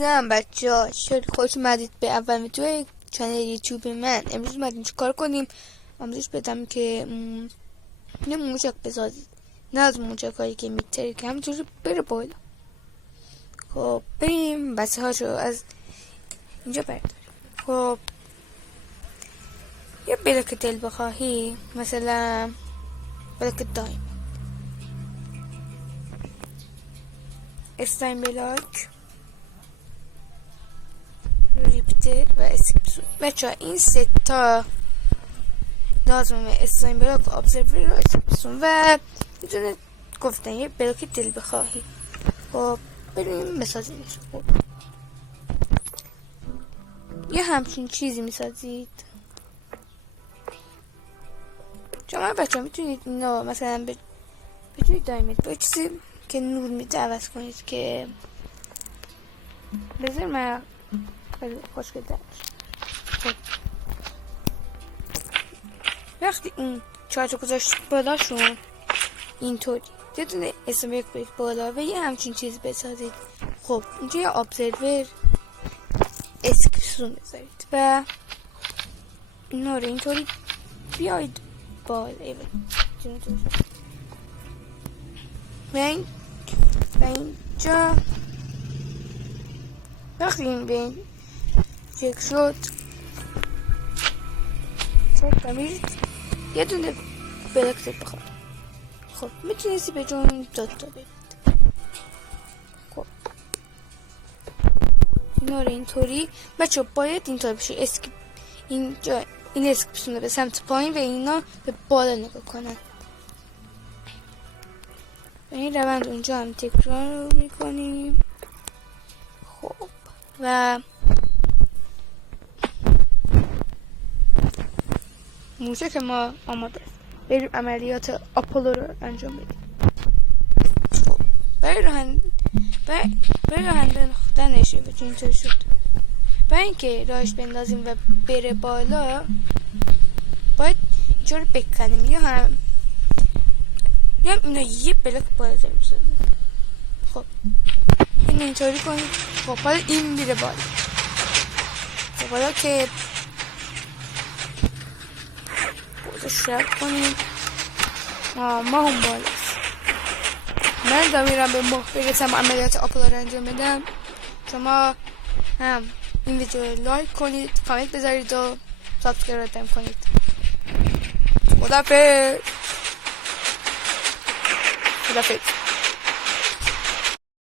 سلام بچه ها، خوش اومدید به اول ویدیو کانال یوتیوب من. امروز اومدیم چی کار کنیم؟ آموزش بدم که یه موشک بسازید، نه از موشک هایی که میتره که همینجوری بره بالا. خب بریم بسه هاشو از اینجا برداریم. خب یه بلاک دل بخواهی، مثلا بلاک دایم، استاین بلاک، ریپتر و اسکیپسون. بچه این سه تا لازمه: استاین بلاک، ابزرور و اسکیپسون. و میتونه گفتن یه بلاک دل بخواهی. خب بریم بسازیمش. خب یه همچین چیزی میسازید. شما بچه میتونید اینا مثلا بتونید دایمت با چیزی که نور میده عوض کنید که بذار من خیلی خوشگل دارش. خب وقتی این چارت رو گذاشت بالاشون اینطوری یه دونه اسم یک برید بالا و یه همچین چیز بسازید. خب اینجا یه ابزرور اسکیپسون بذارید و اینا رو اینطوری بیاید بالا و اینجا وقتی این به این چک شد چک کنید یه دونه بلاک بخواد. خب میتونستی به جون دوتا برید. خب اینا رو اینطوری بچه باید اینطور بشه. اینجا این اسکیپسون رو به سمت پایین و اینا به بالا نگاه کنن. و این روند اونجا هم تکرار میکنیم. خب و موشک ما آماده است. بریم عملیات آپولو رو انجام بدیم. خب برای راه انداختنش اینطور شد. برای اینکه راهش بندازیم و بره بالا باید اینجا رو بکنیم یا اینا یه بلاک بالا داریم بسازیم. خب این اینطوری کنیم. خب حالا این میره بالا. خب حالا که بودش رب کنیم ما هم بالاست. من دا میرم به ماه برسم عملیات آپولو رو انجام بدم. شما هم این ویدیو رو لایک کنید، کامنت بذارید و سابسکرایب کنید. خدافظ.